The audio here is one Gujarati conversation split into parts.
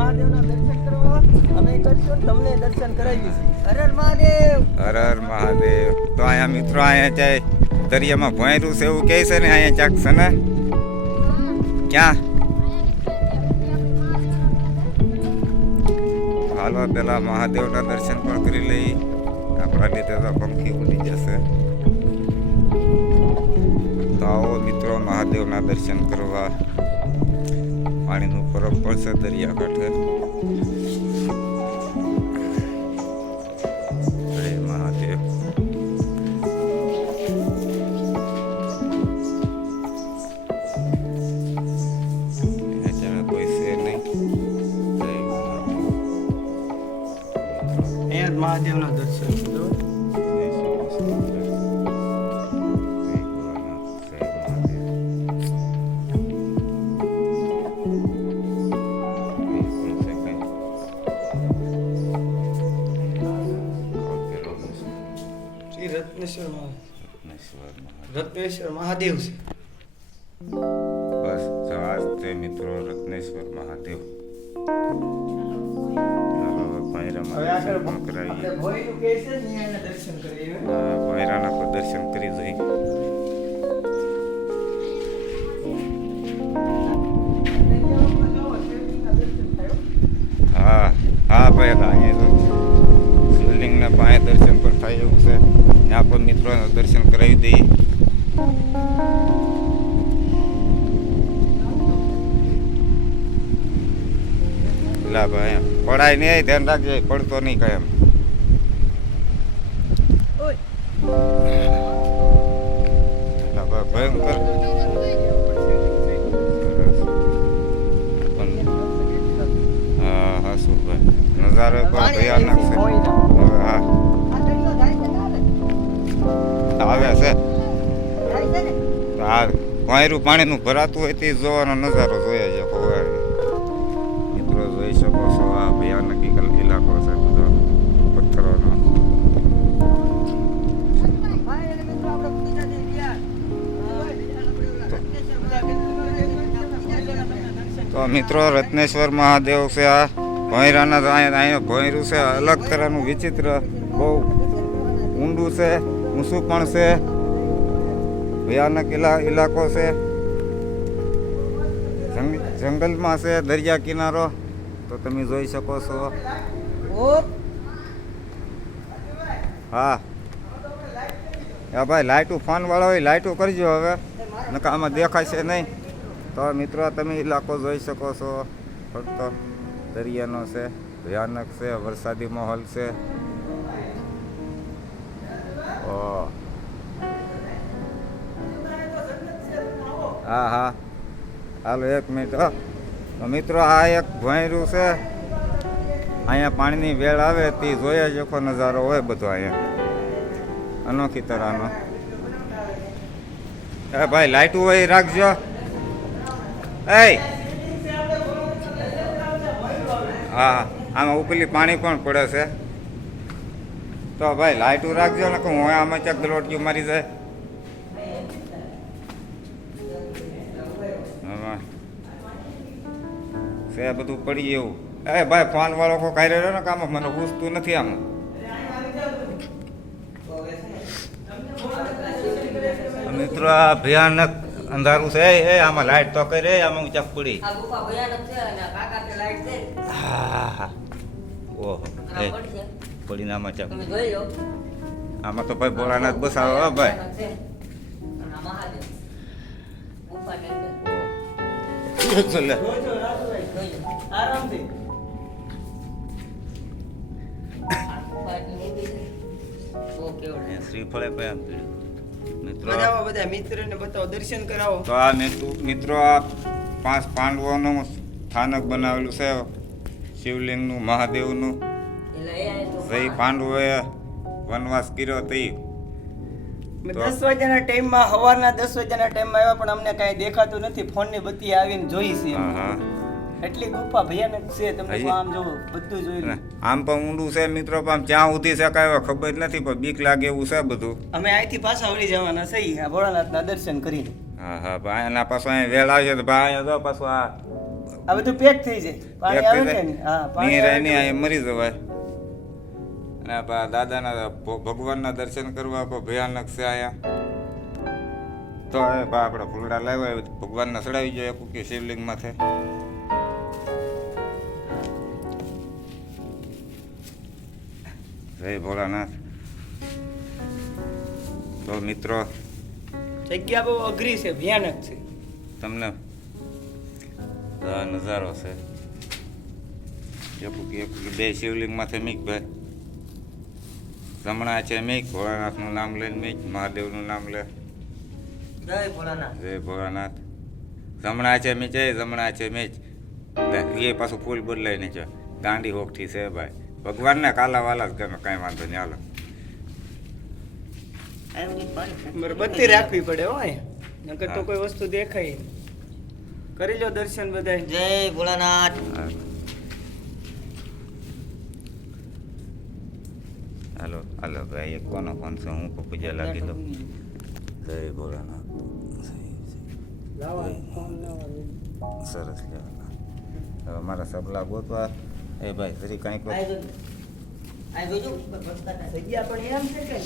મહાદેવના દર્શન કરવા અમે કરશું ને તમને દર્શન કરાવીશું. હર હર મહાદેવ. હર હર મહાદેવ. તો અહીંયા મિત્રો અહીંયા ચાય દરિયામાં ભોંયરું છે એવું કહે છે ને અહીંયા ચાક છે ને ક્યાં હાલો પેલા મહાદેવના દર્શન પણ કરી લઈ. આપણા લીધે તો પંખી ઉડી જશે. તો આવો મિત્રો મહાદેવના દર્શન કરવા. પાણીનું ફરક પડશે દરિયાકાંઠે. જય મહાદેવ. કોઈ છે નહીં. અહીંયા મહાદેવના દર્શન કરો. રત્નેશ્વર મહાદેવ છે. બસ જહાજ તે મિત્રો રત્નેશ્વર મહાદેવ. ભૈરાના પર દર્શન કરી જઈ. હા હા ભાઈ અહીંયા તો શિવલિંગના પાસે દર્શન પણ થાય એવું છે. ત્યાં પણ મિત્રોને દર્શન કરાવી દઈએ. લા ભાઈ પડાય નહીં, ધ્યાન રાખજે, પડતો નહીં કાંઈ એમ. લા ભાઈ ભયંકર હા હા શું ભાઈ નજારો પણ ભયાનક છે. હા આવે છે. હા ભોંયરું પાણીનું ભરાતું હોય તે જોવાનો નજારો જોઈએ છે. મિત્રો જોઈ શકો છો આ ભયાનક ઇલાકો છે બધો પથ્થરોનો. તો મિત્રો રત્નેશ્વર મહાદેવ છે આ ભોંયરાના. અહીંયા ભોંયરું છે અલગ તરહનું વિચિત્ર, બહુ ઊંડું છે, ઊંચું પણ છે, ભયાનક ઇલાકો છે. જંગલમાં છે, દરિયા કિનારો. તો તમે જોઈ શકો છો. હા હા ભાઈ લાઇટું ફોન વાળા હોય લાઇટું કરજો હવે, નકા આમાં દેખાશે નહીં. તો મિત્રો તમે ઇલાકો જોઈ શકો છો. ફક્ત દરિયાનો છે, ભયાનક છે, વરસાદી માહોલ છે. હા હા હાલો એક મિનિટ. મિત્રો આ એક ભોંયરું છે. અહીંયા પાણીની વેળ આવે તે જોયા જેખો નજારો હોય બધો અહીંયા અનોખી તરહનો. એ ભાઈ લાઇટું હોય રાખજો. એ હા આમાં ઉપરલી પાણી પણ પડે છે. તો ભાઈ લાઇટું રાખજો ને હું આમાં ચક દલોટિયું મારી જાય. છે બધું પડી એવું. એ ભાઈ ફોન વાળો કોઈ કાઢી રહ્યો ને કામ મને પૂછતું નથી આમ. મિત્રો આ ભયાનક અંધારું છે. એ આમાં લાઈટ તો કરી રે, આમાં ઊંચા પડી. હા ઓહો પડીને આમાં ચાક. આમાં તો ભાઈ ભોળાનાથ બસાવો હો ભાઈ. ચલે શ્રીફળે આમ મિત્રો બધા મિત્રોને બતાવો, દર્શન કરાવો. તો આ મિત્રો આ 5 પાંડવોનું સ્થાનક બનાવેલું છે શિવલિંગનું, મહાદેવનું. જે પાંડવોએ વનવાસ કર્યો તે 10 વાગ્યાના ટાઈમમાં, સવારના 10 વાગ્યાના ટાઈમમાં આવ્યા પણ અમને કાંઈ દેખાતું નથી. ફોનની બત્તી આવીને જોઈ છે. એટલી ગુફા ભયાનક છે. તમને આમ જોવો બધું જોઈ લો. આમ પણ ઊંડું છે મિત્રો, પણ જ્યાં સુધી શકાય ખબર નથી, પણ બીક લાગે એવું છે બધું. અમે અહીંથી પાછા વળી જવાના છે આ ભોળાનાથના દર્શન કરીને. હા હા ભાઈ એના પાછું અહીંયા વેળ આવશે તો ભાઈ અહીંયા તો પાછું આ આ બધું પેક થઈ જાય પાણી આવે કે નહીં હા પાણી નીર આવે એની કે અહીંયા મરી જવાય અને આ દાદાના ભગવાનના દર્શન કરવા પણ ભયાનક છે અહીંયા તો હવે આપણે ફૂલડા લાવ્યા ભગવાનને ચડાવી જોઈએ કુકી શિવલિંગ માથે જય ભોળાનાથ. તો મિત્રો જગ્યા બહુ અઘરી છે ભયાનક છે તમને આ નજારો છે એક બે શિવલિંગ માથે મીક ભાઈ જમણા છે મીક ભોળાનાથનું નામ લઈને મીક મહાદેવનું નામ લે જય ભોળાનાથ જય ભોળાનાથ. જમણા છે મીચે જમણા છે મીચ એ પાછું ફૂલ બદલાઈને છે ગાંડી હોકથી છે ભાઈ ભગવાનને કાલા વાલા જ ગમે કાંઈ વાંધો નહીં હાલો બત્તી રાખવી પડે હોય નકર તો કોઈ વસ્તુ દેખાય નહીં. કરી લો દર્શન બધાય જય ભોળાનાથ. હાલો હાલો ભાઈ એક કોનો ફોન છે હું પણ પૂજા લાગી દઉં. જય ભોળાનાથ. સરસ લેવાના હવે મારા સબલા ગોતવા એ ભાઈ જરી કાંઈક જગ્યા પણ એમ છે કે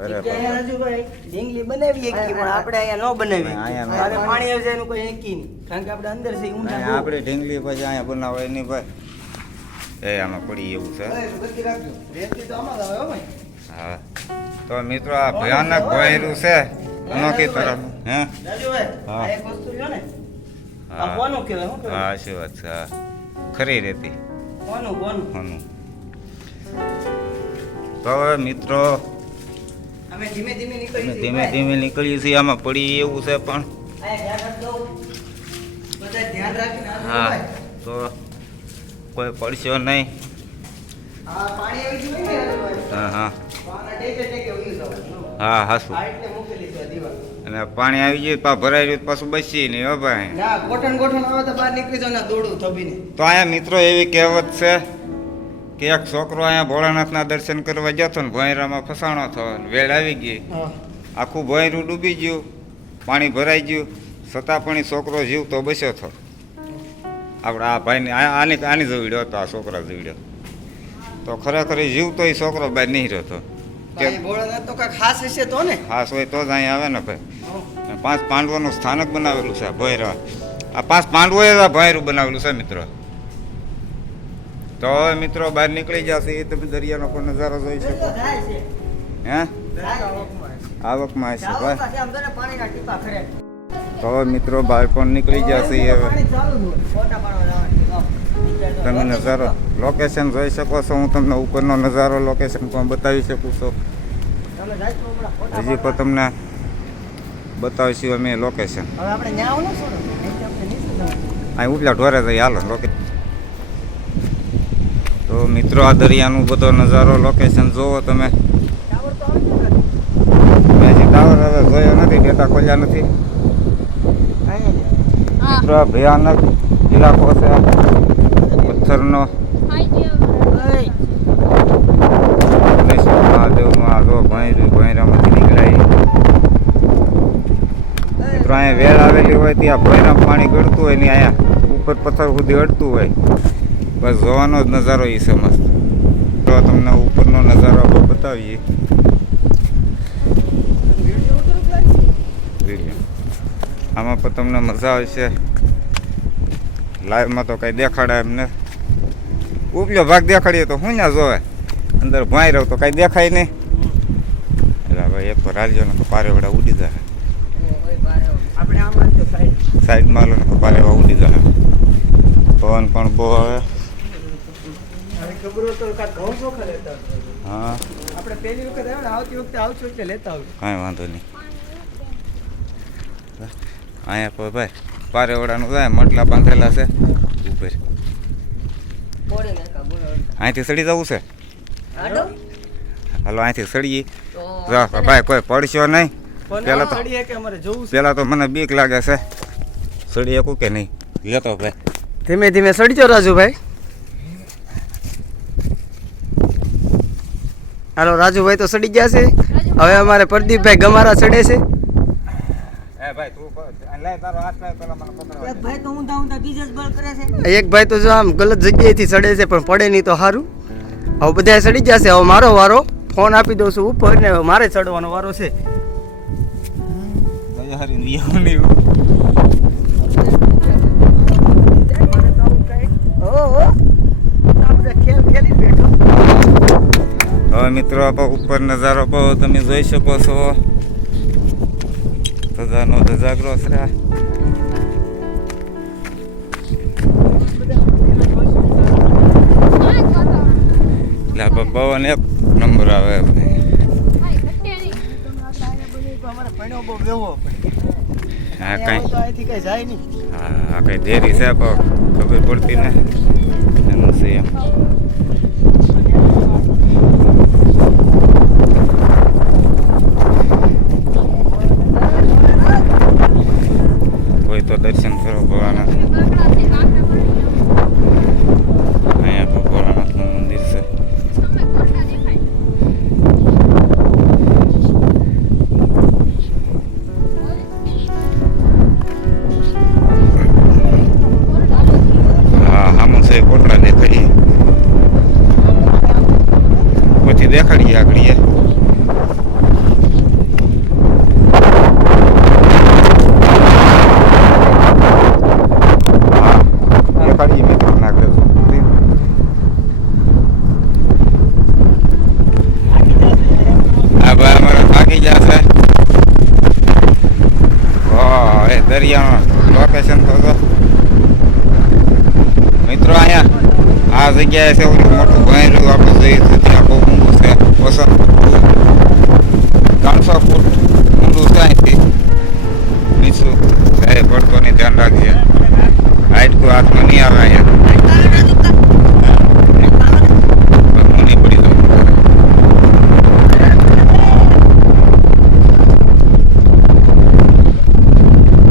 અરે જગ્યા રાજુભાઈ ઢીંગલી બનાવી એકલી પણ આપણે અહીંયા ન બનાવી અહીંયા ન મારે પાણી આવી જાય એનું કોઈ એકી નહીં કારણ કે આપણે અંદર છે ઊંડા બહુ. આપણે ઢીંગલી પછી અહીંયા બનાવાય નહીં ભાઈ એ આમાં પડી એવું છે બત્તી રાખજો રેતી તો આમાં જ આવે હો ભાઈ. હા તો મિત્રો આ ભયાનક ભયરું છે અનોખી તરફ હે રાજુભાઈ હા. આ એક વસ્તુ લ્યો ને આ હા કોનું કહેવાય શું હા કહેવાય સાચી વાત છે હા. ખરી રેતી કોનું હોનું. તો હવે મિત્રો અમે ધીમે ધીમે અમે નીકળીએ ધીમે ધીમે નીકળીએ છીએ આમાં પડી એવું છે પણ બધા ધ્યાન રાખીને હાલો હા ભાઈ. તો કોઈ પડશો નહીં. આ પાણી આવી ગયું હોય ને રાજુભાઈ, હા હા તો આના ટેકે ટેકે ઉઈ જવાનું. હા હાસું આ એટલે મૂકેલી છે દીવાલ. અને પાણી આવી જાય પા ભરાઈ રહ્યું પાછું બચી નહીં હો ભાઈ. ના ગોઠણ ગોઠણ આવે તો બહાર નીકળી જાવ ને દોડું થબીને. તો અહીંયા મિત્રો એવી કહેવત છે કે એક છોકરો અહીંયા ભોળાનાથના દર્શન કરવા જતો ને ભોંયરામાં ફસાણો થયો ને વેળ આવી ગઈ હા આખું ભોંયરું ડૂબી ગયું પાણી ભરાઈ ગયું છતાં પણ એ છોકરો જીવતો બસ્યો હતો. આપણે આ ભાઈને આની આની જોઈડ્યો હતો આ છોકરા જોઈડ્યો તો ખરેખર એ જીવતો એ છોકરો બહાર નહીં રહ્યો ભાઈ ભોળાનાથ તો કાંઈક ખાસ હશે તો ને. ખાસ હોય તો જ અહીંયા આવે ને ભાઈ. અને 5 પાંડવોનું સ્થાનક બનાવેલું છે આ ભોંયરા. આ 5 પાંડવોએ આ ભોંયરું બનાવેલું છે મિત્રો. તો હવે મિત્રો બહાર નીકળી જશે એ તમે દરિયાનો પણ નજારો જોઈ શકો. જાય છે. હે આવકમાં. આવકમાં હશે ભાઈ. આવકમાં છે, આમ તો ને પાણીના ટીપા ખરે. તો હવે મિત્રો બહાર પણ નીકળી જશે હવે પાણી ચાલુ જ હોય. ફોટા પાડવા જવાનું. તમે નજારો લોકેશન જોઈ શકો છો. હું તમને ઉપરનો નજારો લોકેશન પણ બતાવી શકું છું. તમે જાય તો હમણાં ફોટા હજી પણ તમને બતાવીશું અમે લોકેશન. હવે આપણે ન્યા આવું ને છોડો. અહીંથી આપણે નીચે જવાનું. અહીં ઉપલા ઢોરે જઈએ હાલો લોકેશન. તો મિત્રો આ દરિયાનું બધો નજારો લોકેશન જોવો તમે. ટાવર તો આવી ગયો ને. મેં હજી ટાવર હવે જોયો નથી ડેટા ખોલ્યા નથી. અહીંયા મિત્રો આ ભયાનક ઇલાકો છે આ પથ્થરનો. મહાદેવમાં આ જો ભોંયરામાંથી નીકળાય. મિત્રો અહીંયા વેળ આવેલી હોય ત્યાં ભોંયરામાં પાણી ગળતું હોય ને અહીંયા ઉપર પથ્થર સુધી અડતું હોય. બસ જોવાનો જ નજારો એ છે મસ્ત. તો તમને ઉપરનો નજારો આપણે બતાવીએ. આમાં પણ તમને મજા આવશે. લાઈવમાં તો કઈ દેખાડાય એમને. ઉપલો ભાગ દેખાડીએ તો શું ના જોવે. અંદર ભાઈ રહું તો કઈ દેખાય નહીં. એટલે ભાઈ એક તો રાલ્યો ને પારેવડા ઉડી જાય. આપણે આમાં જો સાઈડ સાઈડમાં લો ને પારેવા ઉડી જાય. પવન પણ બહુ આવે. હવે ખબર હોય તો કાંઈક ઘઉં ચોખા લેતા આવજો. હા આપણે પહેલી વખત આવ્યો ને આવતી વખતે આવશું એટલે લેતા આવજો. કાંઈ વાંધો નહીં. અહીંયા પર ભાઈ પારેવડાનું જાય મટલા બાંધેલા છે ઉપર. પોરે નાખા બોલો. અહીંથી સડી જવું છે. આડો હાલો અહીંથી સડીએ. તો જો ભાઈ કોઈ પડશો નહીં. પેલા તો સડીએ કે અમારે જવું છે. પેલા તો મને બીક લાગે છે. સડી શકું કે નહીં લેતો ભાઈ. ધીમે ધીમે સડીજો રાજુભાઈ. હાલો રાજુભાઈ તો સડી ગયા છે. હવે અમારે પ્રદીપભાઈ ગમારા ચડે છે. એ લાય ભાઈ તું લાય તારો હાથ લાય પેલા મને પકડવા એક ભાઈ તો ઊંધા ઊંધા બીજે જ બળ કરે છે. એક ભાઈ તો જો આમ ગલત જગ્યાએથી ચડે છે પણ પડે નહીં તો સારું. હવે બધા ચડી જશે. હવે મારો વારો. ફોન આપી દઉં છું ઉપર ને મારે ચડવાનો વારો છે. હવે મિત્રો ઉપર નજારો બહુ તમે જોઈ શકો છો. ધજાનો ધજાગરો છે. પવન એક નંબર આવે. હા કઈ દેરી છે ખબર પડતી ને એનું છે એમ. કોઈ તો દર્શન કરો ભોળાનાથ. અહીંયા તો ભોળાનાથનું મંદિર છે. દેખાડીએ આગળ દેખાડીએ મિત્રો આગળ. હા ભાઈ અમારે થાકી જશે. એ દરિયાનું લોકેશન તો મિત્રો અહીંયા આ જગ્યાએ છે ઓલું મોટું ભણેલું આપણે જોઈએ તો ત્યાં બહુ ઊંડું છે. 300 ફૂટ ઊંડું છે અહીંથી નીચું. ત્યારે પડતો નહીં ધ્યાન રાખજે. હાઈટ કોઈ હાથમાં નહીં આવે અહીંયા. હું નહીં પડી જાઉં.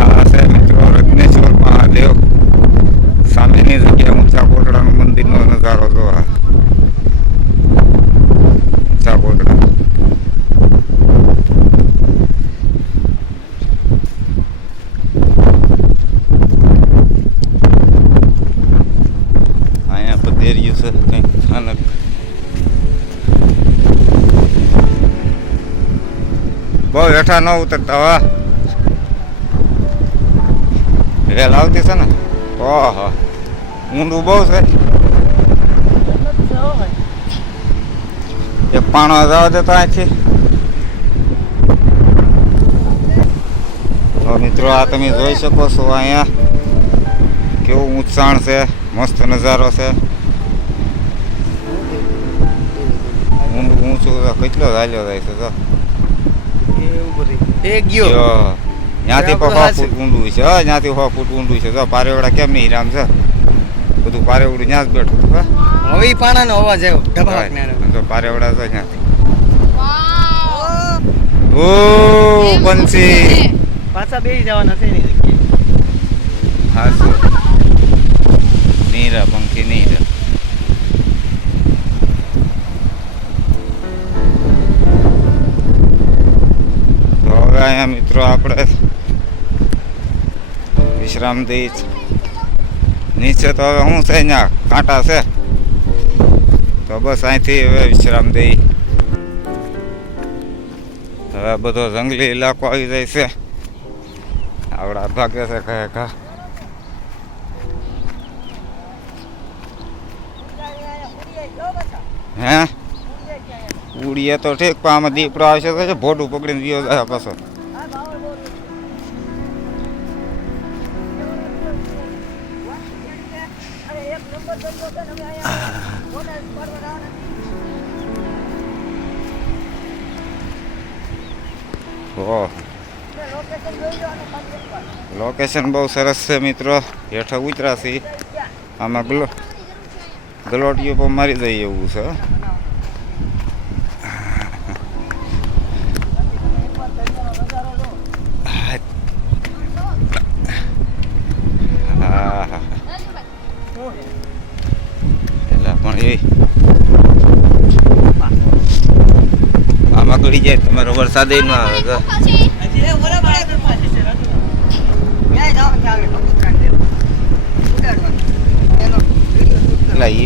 આ છે મિત્રો રત્નેશ્વર મહાદેવ. સામેની જગ્યાએ ઊંચા કોટડાનું મંદિરનો નજારો જોવા. ઊંચા કોટડા અહીંયા પધેર્યું છે કંઈક સ્થાનક. બહુ હેઠા ન ઉતરતા હવા. રેલ આવતી છે ને. ઓહો ઊંડું બહુ છે. એક પાણો જવા દેતો અહીંથી. તો મિત્રો આ તમે જોઈ શકો છો અહીંયા કેવું ઊંચાણ છે. મસ્ત નજારો છે. ઊંડું ઊંચું કેટલો ચાલ્યો જાય છે તો ત્યાંથી 6 ફૂટ ઊંડું છે. ત્યાંથી 6 ફૂટ ઊંડું છે. જો પારેવડા કેમ નહીં હીરામ છે. બધું પારેવડું ત્યાં જ બેઠું હતું. હવે પાણાનો અવાજ આવ્યો. તો પારેવડા તો ત્યાંથી. ઓ પંછી પાછા બેસી જવાના છે. હા શું નીરા પંખી નીરા. તો હવે અહીંયા મિત્રો આપણે વિશ્રામ દઈ. નીચે તો હવે શું છે અહીંયા કાંટા છે તો બસ અહીંથી હવે વિશ્રામ દઈ. હવે બધો જંગલી ઇલાકો આવી જાય છે. આવડા ભાગે છે કહે કા. હે ઉડીએ તો ઠીક પણ આમાં દીપડો આવશે તો ભોડું પકડીને ગયો જાય પાછો. લોકેશન બહુ સરસ છે મિત્રો. હેઠા ઉતરાશી આમાં ગલોટીઓ પણ મારી દઈએ એવું છે. હા પેલા પણ એ આમાં ગળી જાય તમારો વરસાદ ન આવે.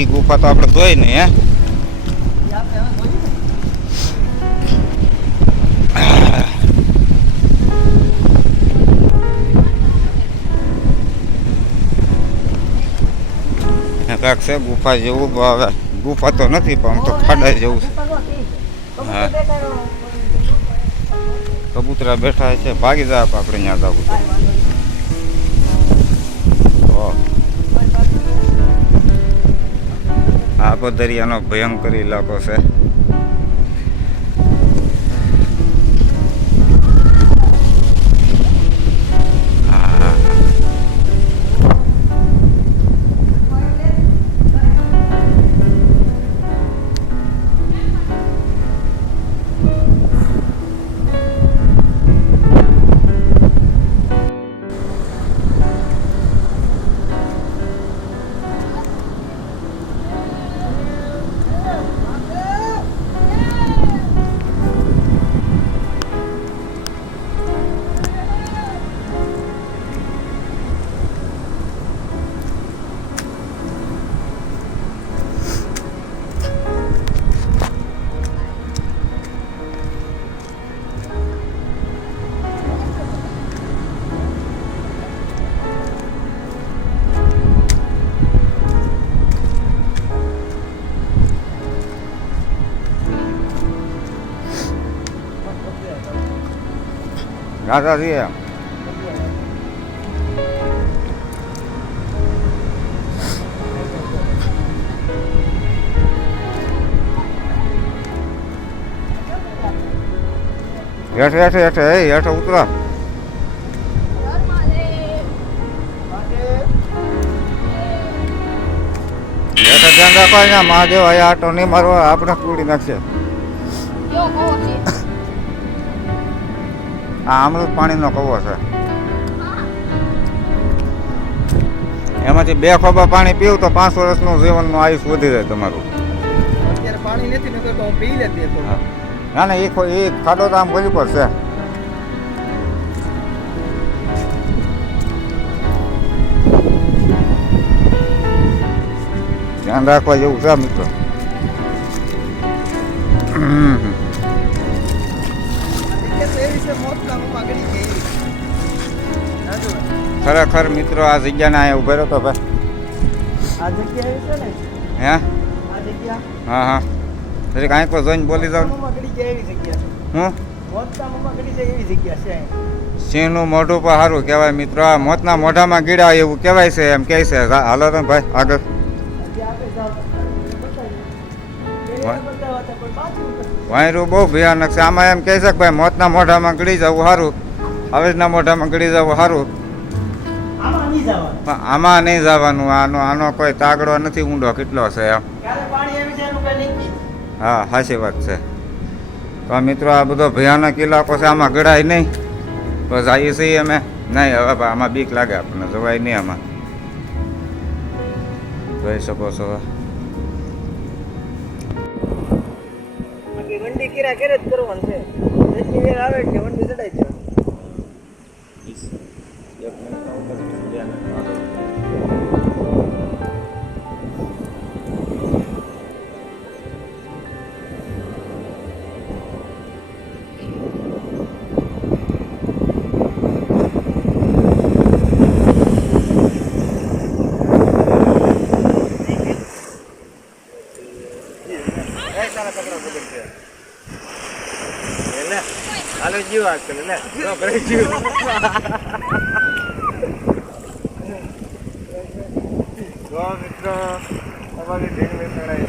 એ ગુફા તો આપણે જોઈ નહીં હે. એ આપણે હવે જોયું ને. કાંક છે ગુફા જેવું હવે ગુફા તો નથી પણ આમ તો ખાડા જેવું છે. હા. કબૂતરા બેઠા છે ભાગી જાય આપણે ત્યાં જવું તો. આ દરિયાનો ભયંકર ઇલાકો છે. દાદાજી હેઠે હેઠે હેઠે હેઠે ઉતરો. હેઠે ધ્યાન રાખો અહીંયા મહાદેવ અહીંયા આટો નહીં મારવો આપણે કૂડી નાખશે. આ અમૃત પાણીનો કવો છે. એમાંથી 2 ખોબા પાણી પીવું તો 5 વર્ષનું જીવનનું આયુષ વધી જાય તમારું. અત્યારે પાણી નથી નકર તો હું પી લેતી હતો. ના ના એ ખાડો તો આમ ગલી પર છે. ધ્યાન રાખવા જેવું છે મિત્રો. ખરેખર મિત્રો આ જગ્યાને અહીંયા ઉભો રહ્યો તો ભાઈ. આ જગ્યા એવી છે ને. હે આ જગ્યા હા હા તરીકે કાંઈક પર જોઈને બોલી જાવ. ઘડી જાય એવી જગ્યા છે. હું મોતમાં ઘડી જાય એવી જગ્યા છે. સિંહનું મોઢું પર સારું કહેવાય મિત્રો. આ મોતના મોઢામાં ગીડા એવું કહેવાય છે એમ કહે છે. હાલો તો ભાઈ આગળ. વાયરું બહુ ભયાનક છે. આમાં એમ કહે છે કે ભાઈ મોતના મોઢામાં ગળી જવું સારું, અવેજના મોઢામાં ગળી જવું સારું, પણ આમાં નહીં જવાનું. આનો કોઈ તાગડો નથી ઊંડો કેટલો છે એમ. હા સાચી વાત છે. તો મિત્રો આ બધો ભયાનક ઇલાકો છે. આમાં ગળાય નહીં તો જઈએ છીએ અમે નહીં. હવે આમાં બીક લાગે આપણને, જવાય નહીં આમાં. જોઈ શકો છો. વંડી કિરા કેરે જ કરવાનું છે. જેટલી વેર આવે એટલે વંડી ચડાઈ દેવાની. હાલો જીવ વાત કરે લે તો કરે જીવ. મિત્રો અમારી ઢીંગલી ચડાઈ.